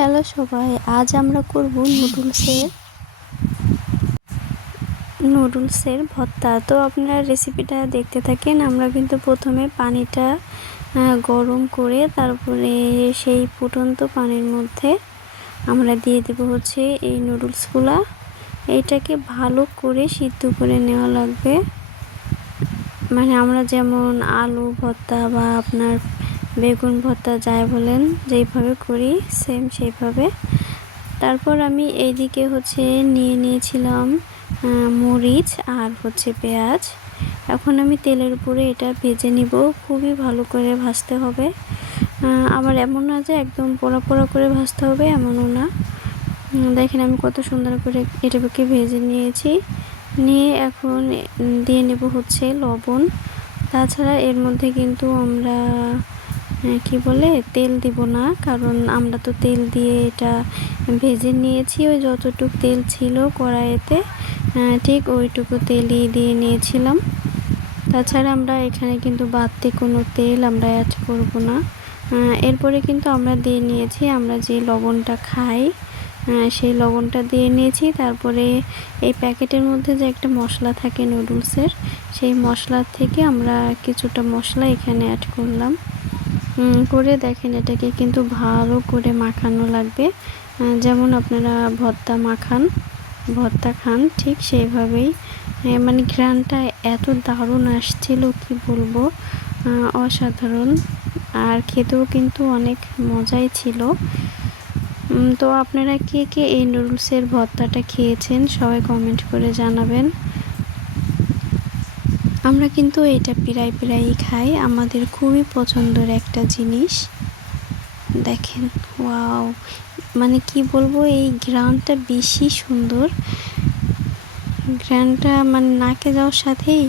Hello সবাই, আজ আমরা করব নুডলসের নুডলসের ভর্তা। তো আপনারা রেসিপিটা দেখতে থাকেন, আমরা কিন্তু প্রথমে পানিটা গরম করে তারপরে সেই ফুটন্ত পানির মধ্যে আমরা দিয়ে দেবো হচ্ছে এই নুডলসগুলা। এইটাকে ভালো করে সিদ্ধ করে নেওয়া লাগবে। মানে আমরা যেমন আলু ভর্তা বা আপনার বেগুন ভর্তা যাই বলেন, যেইভাবে করি সেম সেইভাবে। তারপর আমি এইদিকে হচ্ছে নিয়ে নিয়েছিলাম মরিচ আর হচ্ছে পেঁয়াজ। এখন আমি তেলের উপরে এটা ভেজে নিব, খুবই ভালো করে ভাজতে হবে। আবার এমন না যে একদম পোড়া পোড়া করে ভাজতে হবে, এমনও না। দেখেন আমি কত সুন্দর করে এটাকে ভেজে নিয়েছি। নিয়ে এখন দিয়ে নেব হচ্ছে লবণ। তাছাড়া এর মধ্যে কিন্তু আমরা কি বলে? তেল দিব না, কারণ আমরা তো তেল দিয়ে এটা ভেজে নিয়েছি। ওই যতটুকু তেল ছিল কড়াইতে ঠিক ওইটুকু তেলই দিয়ে নিয়েছিলাম। তাছাড়া আমরা এখানে কিন্তু বাড়তি কোনো তেল আমরা অ্যাড করব না। এরপরে কিন্তু আমরা দিয়ে নিয়েছি, আমরা যে লবণটা খাই সেই লবণটা দিয়ে নিয়েছি। তারপরে এই প্যাকেটের মধ্যে যে একটা মশলা থাকে নুডলসের, সেই মশলার থেকে আমরা কিছুটা মশলা এখানে অ্যাড করলাম। করে দেখেন এটাকে কিন্তু ভালো করে মাখানো লাগবে। যেমন আপনারা ভর্তা মাখান, ভর্তা খান, ঠিক সেইভাবেই। মানে ঘ্রাণটা এত দারুণ আসছিল, কি বলব? অসাধারণ। আর খেতেও কিন্তু অনেক মজাই ছিল। তো আপনারা কে কে এই নুডলসের ভর্তাটা খেয়েছেন, সবাই কমেন্ট করে জানাবেন। আমরা কিন্তু এটা প্রায় প্রায়ই খাই। আমাদের খুবই পছন্দের একটা জিনিস। দেখেন, ওয়াও! মানে কি বলব, এই গ্রানটা বেশি সুন্দর। গ্রানটা মানে নাকে যাওয়ার সাথেই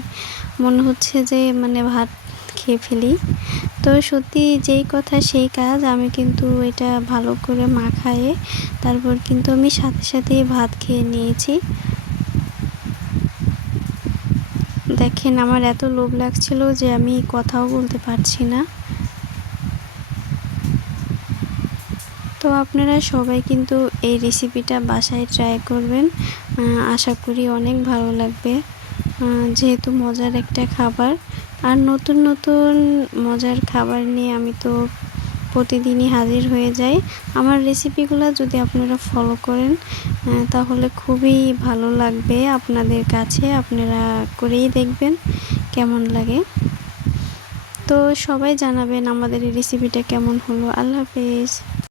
মনে হচ্ছে যে মানে ভাত খেয়ে ফেলি। তো সত্যি যেই কথা সেই কাজ, আমি কিন্তু এটা ভালো করে মাখায়ে তারপর কিন্তু আমি সাথে সাথেই ভাত খেয়ে নিয়েছি। দেখেন, আমার এত লোভ লাগছিল যে আমি কথাও বলতে পারছি না। তো আপনারা সবাই কিন্তু এই রেসিপিটা বাসায় ট্রাই করবেন। আশা করি অনেক ভালো লাগবে। যেহেতু মজার একটা খাবার। আর নতুন নতুন মজার খাবার নিয়ে আমি তো প্রতিদিনই হাজির হয়ে যায়। আমার রেসিপিগুলো যদি আপনারা ফলো করেন তাহলে খুবই ভালো লাগবে আপনাদের কাছে। আপনারা করেই দেখবেন কেমন লাগে। তো সবাই জানাবেন আমাদের এই রেসিপিটা কেমন হলো। আল্লাহ হাফেজ।